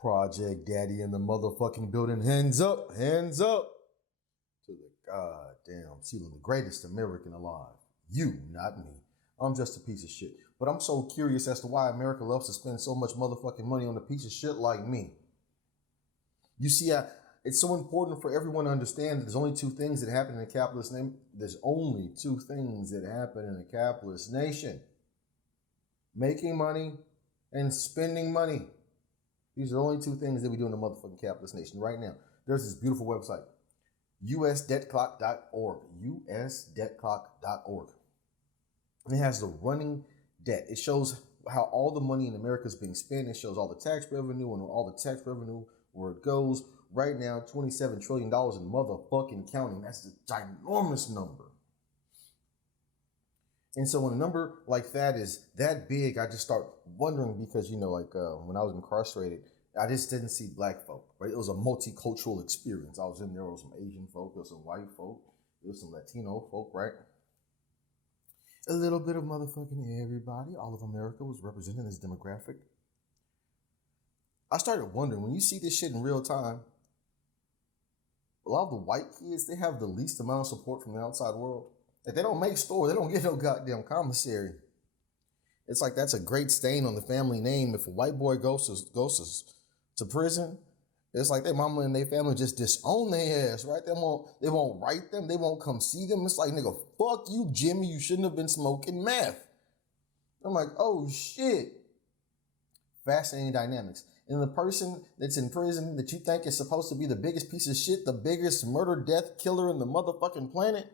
Project Daddy in the motherfucking building. Hands up, hands up to the goddamn ceiling, the greatest American alive. You, not me. I'm just a piece of shit. But I'm so curious as to why America loves to spend so much motherfucking money on a piece of shit like me. You see, it's so important for everyone to understand that there's only two things that happen in a capitalist nation. There's only two things that happen in a capitalist nation: making money and spending money. These are the only two things that we do in the motherfucking capitalist nation right now. There's this beautiful website, usdebtclock.org, usdebtclock.org. And it has the running debt. It shows how all the money in America is being spent. It shows all the tax revenue and all the tax revenue, where it goes. Right now, $27 trillion in motherfucking counting. That's a ginormous number. And so when a number like that is that big, I just start wondering because, when I was incarcerated, I just didn't see black folk, right? It was a multicultural experience. I was in there with some Asian folk, there was some white folk, there was some Latino folk, right? A little bit of motherfucking everybody. All of America was represented in this demographic. I started wondering, when you see this shit in real time, a lot of the white kids, they have the least amount of support from the outside world. If they don't make store, they don't get no goddamn commissary. It's like that's a great stain on the family name. If a white boy goes to prison, it's like their mama and their family just disown their ass, right? They won't write them. They won't come see them. It's like, nigga, fuck you, Jimmy. You shouldn't have been smoking meth. I'm like, oh shit. Fascinating dynamics. And the person that's in prison that you think is supposed to be the biggest piece of shit, the biggest murder, death killer in the motherfucking planet,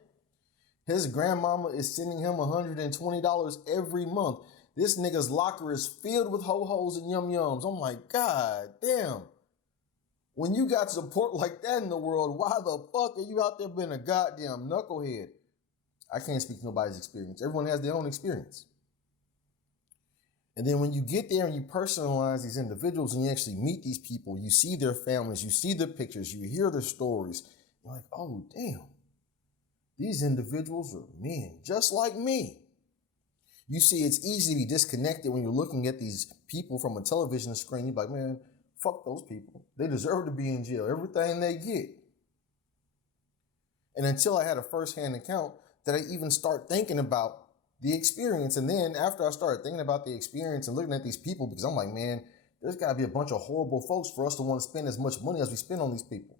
his grandmama is sending him $120 every month. This nigga's locker is filled with ho-hos and yum-yums. I'm like, God damn. When you got support like that in the world, why the fuck are you out there being a goddamn knucklehead? I can't speak to nobody's experience. Everyone has their own experience. And then when you get there and you personalize these individuals and you actually meet these people, you see their families, you see their pictures, you hear their stories, you're like, oh, damn. These individuals are men, just like me. You see, it's easy to be disconnected when you're looking at these people from a television screen. You're like, man, fuck those people. They deserve to be in jail, everything they get. And until I had a firsthand account, that I even start thinking about the experience. And then after I started thinking about the experience and looking at these people, because I'm like, man, there's got to be a bunch of horrible folks for us to want to spend as much money as we spend on these people.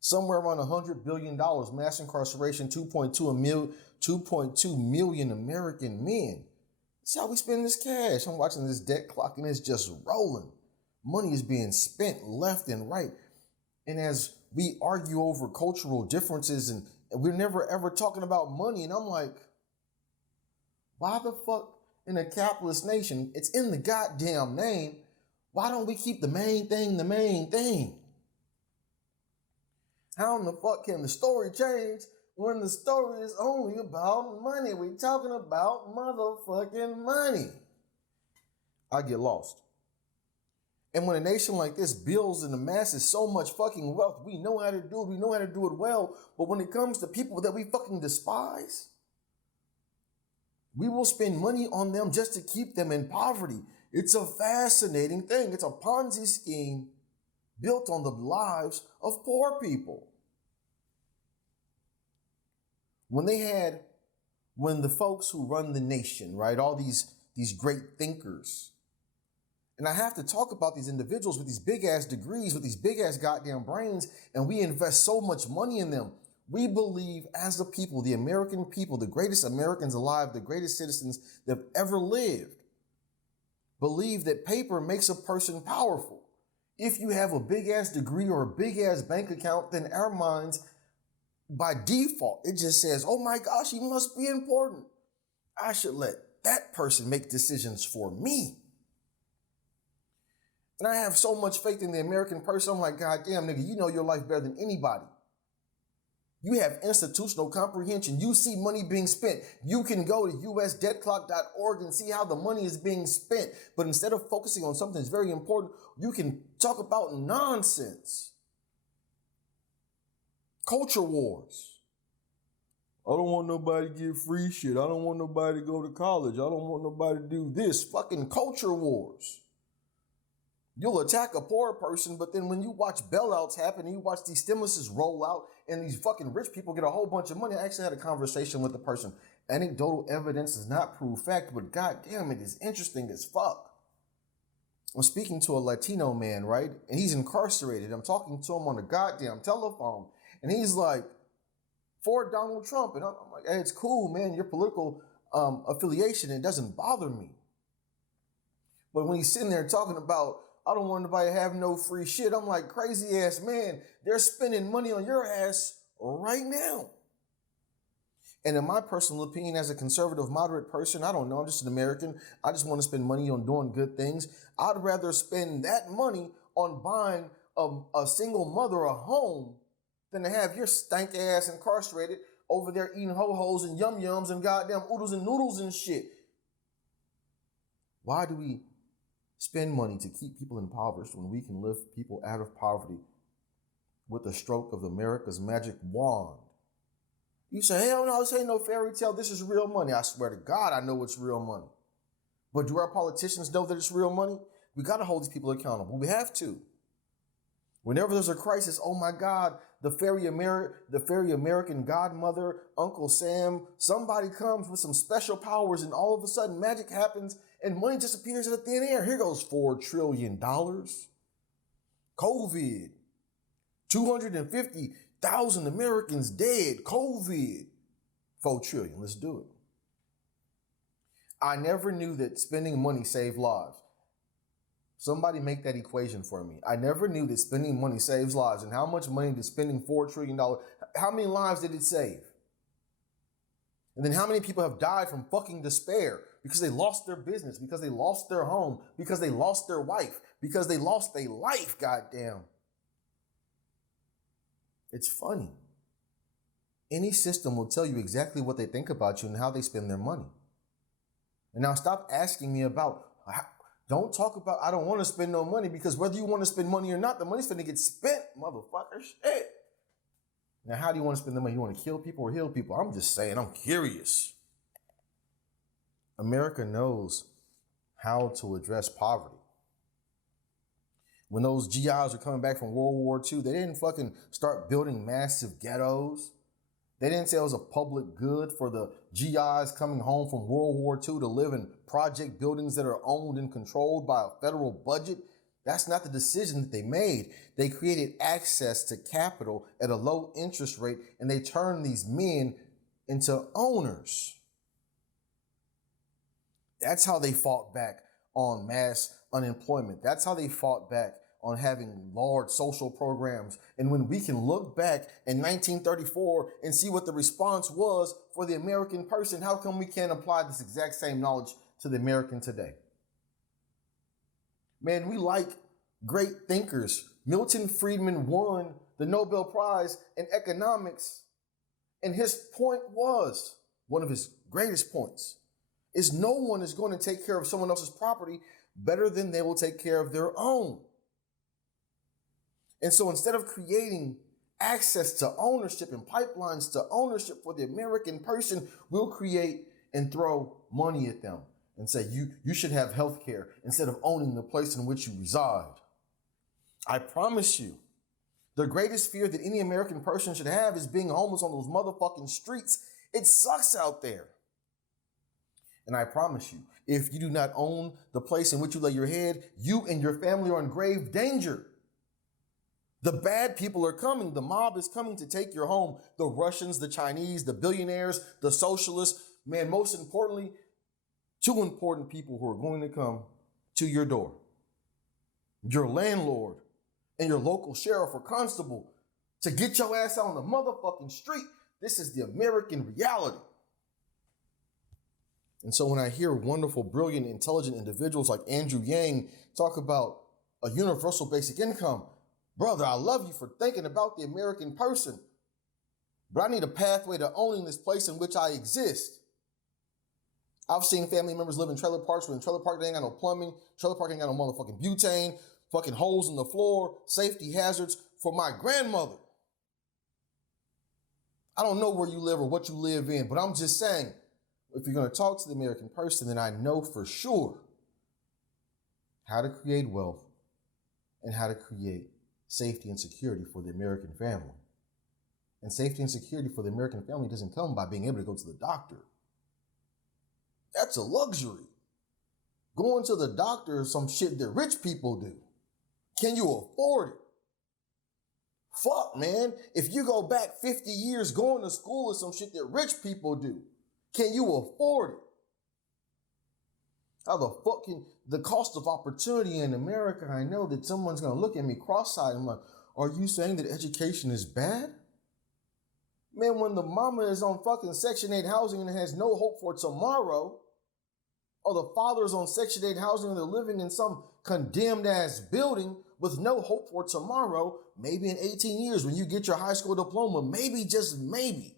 Somewhere around $100 billion, mass incarceration, 2.2 million American men. That's how we spend this cash. I'm watching this debt clock and it's just rolling. Money is being spent left and right. And as we argue over cultural differences and we're never ever talking about money, and I'm like, why the fuck in a capitalist nation, it's in the goddamn name, why don't we keep the main thing the main thing? How in the fuck can the story change when the story is only about money? We talking about motherfucking money. I get lost. And when a nation like this builds and amasses so much fucking wealth, we know how to do it, we know how to do it well, but when it comes to people that we fucking despise, we will spend money on them just to keep them in poverty. It's a fascinating thing. It's a Ponzi scheme built on the lives of poor people. When the folks who run the nation, right, all these great thinkers, and I have to talk about these individuals with these big ass degrees, with these big ass goddamn brains, and we invest so much money in them. We believe as the people, the American people, the greatest Americans alive, the greatest citizens that have ever lived, believe that paper makes a person powerful. If you have a big ass degree or a big ass bank account, then our minds, by default, it just says, oh my gosh, he must be important. I should let that person make decisions for me. And I have so much faith in the American person. I'm like, God damn, nigga, you know your life better than anybody. You have institutional comprehension. You see money being spent. You can go to usdebtclock.org and see how the money is being spent. But instead of focusing on something that's very important, you can talk about nonsense. Culture wars. I don't want nobody to get free shit. I don't want nobody to go to college. I don't want nobody to do this. Fucking culture wars. You'll attack a poor person, but then when you watch bailouts happen and you watch these stimuluses roll out and these fucking rich people get a whole bunch of money. I actually had a conversation with the person. Anecdotal evidence does not prove fact, but goddamn, it is interesting as fuck. I'm speaking to a Latino man, right? And he's incarcerated. I'm talking to him on the goddamn telephone. And he's like, for Donald Trump. And I'm like, hey, it's cool, man. Your political affiliation, it doesn't bother me. But when he's sitting there talking about, I don't want anybody to have no free shit, I'm like, crazy ass man, they're spending money on your ass right now. And in my personal opinion, as a conservative, moderate person, I don't know, I'm just an American. I just want to spend money on doing good things. I'd rather spend that money on buying a single mother a home than to have your stank ass incarcerated over there eating ho-hos and yum-yums and goddamn oodles and noodles and shit. Why do we spend money to keep people impoverished when we can lift people out of poverty with the stroke of America's magic wand? You say, hell no, this ain't no fairy tale. This is real money. I swear to God, I know it's real money. But do our politicians know that it's real money? We got to hold these people accountable. We have to. Whenever there's a crisis, oh my God, the fairy American godmother, Uncle Sam, somebody comes with some special powers and all of a sudden magic happens and money disappears into thin air. Here goes $4 trillion. COVID. 250,000 Americans dead. COVID. 4 trillion. Let's do it. I never knew that spending money saved lives. Somebody make that equation for me. I never knew that spending money saves lives. And how much money did spending $4 trillion, how many lives did it save? And then how many people have died from fucking despair because they lost their business, because they lost their home, because they lost their wife, because they lost their life, goddamn. It's funny. Any system will tell you exactly what they think about you and how they spend their money. And now stop asking me about, don't talk about, I don't want to spend no money, because whether you want to spend money or not, the money's going to get spent, motherfucker. Shit. Now, how do you want to spend the money? You want to kill people or heal people? I'm just saying, I'm curious. America knows how to address poverty. When those GIs were coming back from World War II, they didn't fucking start building massive ghettos. They didn't say it was a public good for the GIs coming home from World War II to live in project buildings that are owned and controlled by a federal budget. That's not the decision that they made. They created access to capital at a low interest rate, and they turned these men into owners. That's how they fought back on mass unemployment. That's how they fought back on having large social programs. And when we can look back in 1934 and see what the response was for the American person, how come we can't apply this exact same knowledge to the American today? Man, we like great thinkers. Milton Friedman won the Nobel Prize in economics. And his point was, one of his greatest points, is no one is going to take care of someone else's property better than they will take care of their own. And so instead of creating access to ownership and pipelines to ownership for the American person, we'll create and throw money at them and say, you should have health care instead of owning the place in which you reside. I promise you, the greatest fear that any American person should have is being homeless on those motherfucking streets. It sucks out there. And I promise you, if you do not own the place in which you lay your head, you and your family are in grave danger. The bad people are coming. The mob is coming to take your home. The Russians, the Chinese, the billionaires, the socialists. Man, most importantly, two important people who are going to come to your door. Your landlord and your local sheriff or constable to get your ass out on the motherfucking street. This is the American reality. And so when I hear wonderful, brilliant, intelligent individuals like Andrew Yang talk about a universal basic income, brother, I love you for thinking about the American person, but I need a pathway to owning this place in which I exist. I've seen family members live in trailer parks where in trailer park they ain't got no plumbing, trailer park ain't got no motherfucking butane, fucking holes in the floor, safety hazards for my grandmother. I don't know where you live or what you live in, but I'm just saying, if you're going to talk to the American person, then I know for sure how to create wealth and how to create safety and security for the American family. And safety and security for the American family doesn't come by being able to go to the doctor. That's a luxury. Going to the doctor is some shit that rich people do. Can you afford it? Fuck, man. If you go back 50 years, going to school is some shit that rich people do. Can you afford it? How the fuck can the cost of opportunity in America? I know that someone's going to look at me cross-eyed and like, are you saying that education is bad? Man, when the mama is on fucking Section 8 housing and has no hope for tomorrow, or the father's on Section 8 housing and they're living in some condemned ass building with no hope for tomorrow, maybe in 18 years when you get your high school diploma, maybe, just maybe,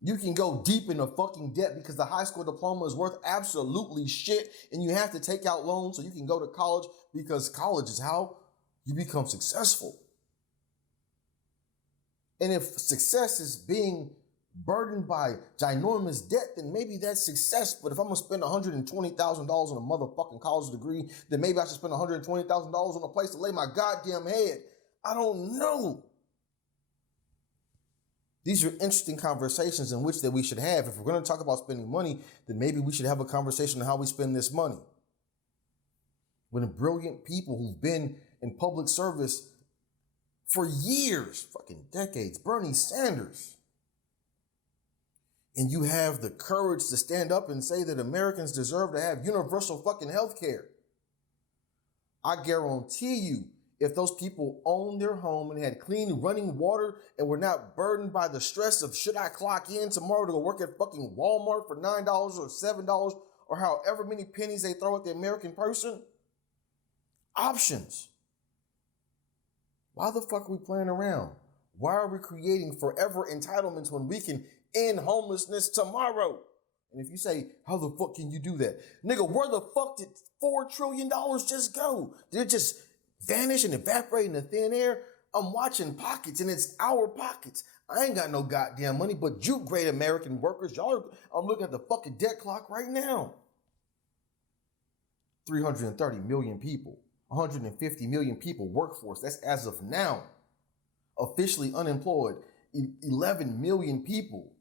you can go deep into fucking debt because the high school diploma is worth absolutely shit and you have to take out loans so you can go to college because college is how you become successful. And if success is being burdened by ginormous debt, then maybe that's success. But if I'm going to spend $120,000 on a motherfucking college degree, then maybe I should spend $120,000 on a place to lay my goddamn head. I don't know. These are interesting conversations in which that we should have. If we're going to talk about spending money, then maybe we should have a conversation on how we spend this money. When the brilliant people who've been in public service for years, fucking decades, Bernie Sanders, and you have the courage to stand up and say that Americans deserve to have universal fucking health care. I guarantee you, if those people owned their home and had clean running water and were not burdened by the stress of should I clock in tomorrow to go work at fucking Walmart for $9 or $7 or however many pennies they throw at the American person, options. Why the fuck are we playing around? Why are we creating forever entitlements when we can end homelessness tomorrow? And if you say, how the fuck can you do that? Nigga, where the fuck did $4 trillion just go? Did it just vanish and evaporate in the thin air? I'm watching pockets and it's our pockets. I ain't got no goddamn money, but you great American workers, I'm looking at the fucking debt clock right now. 330 million people, 150 million people workforce. That's as of now. Officially unemployed, 11 million people.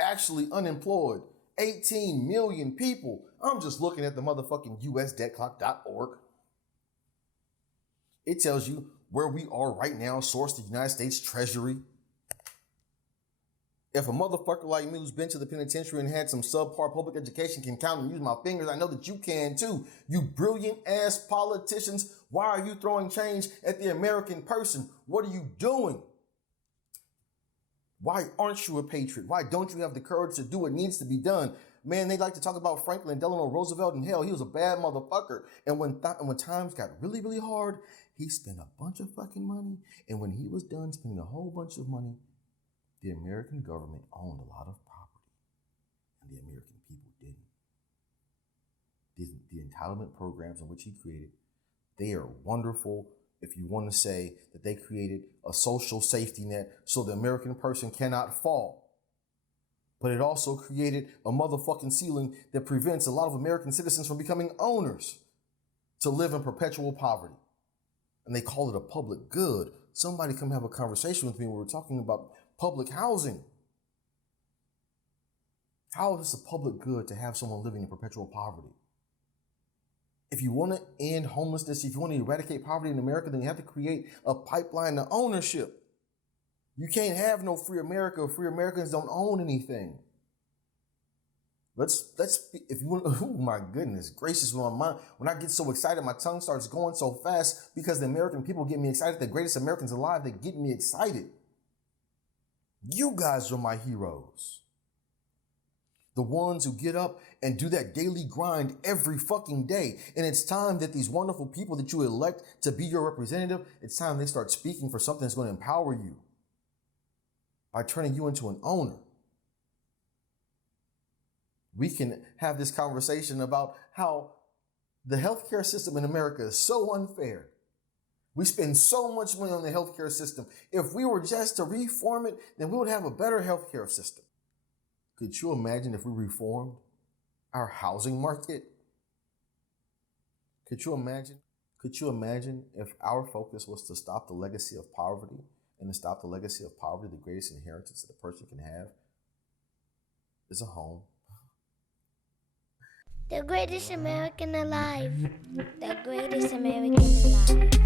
Actually unemployed, 18 million people. I'm just looking at the motherfucking usdebtclock.org. It tells you where we are right now, source the United States Treasury. If a motherfucker like me who's been to the penitentiary and had some subpar public education can count and use my fingers, I know that you can too. You brilliant ass politicians, why are you throwing change at the American person? What are you doing? Why aren't you a patriot? Why don't you have the courage to do what needs to be done? Man, they like to talk about Franklin Delano Roosevelt, and hell, he was a bad motherfucker. And when times got really, really hard, he spent a bunch of fucking money. And when he was done spending a whole bunch of money, the American government owned a lot of property, and the American people didn't. The entitlement programs in which he created, they are wonderful. If you want to say that they created a social safety net so the American person cannot fall. But it also created a motherfucking ceiling that prevents a lot of American citizens from becoming owners to live in perpetual poverty. And they call it a public good. Somebody come have a conversation with me when we're talking about public housing. How is this a public good to have someone living in perpetual poverty? If you want to end homelessness, if you want to eradicate poverty in America, then you have to create a pipeline to ownership. You can't have no free America if free Americans don't own anything. If you want, oh my goodness gracious, when I get so excited, my tongue starts going so fast because the American people get me excited. The greatest Americans alive, they get me excited. You guys are my heroes. The ones who get up and do that daily grind every fucking day. And it's time that these wonderful people that you elect to be your representative, it's time they start speaking for something that's going to empower you by turning you into an owner. We can have this conversation about how the healthcare system in America is so unfair. We spend so much money on the healthcare system. If we were just to reform it, then we would have a better healthcare system. Could you imagine if we reformed our housing market? Could you imagine? Could you imagine if our focus was to stop the legacy of poverty, and to stop the legacy of poverty, the greatest inheritance that a person can have is a home. The greatest American alive. The greatest American alive.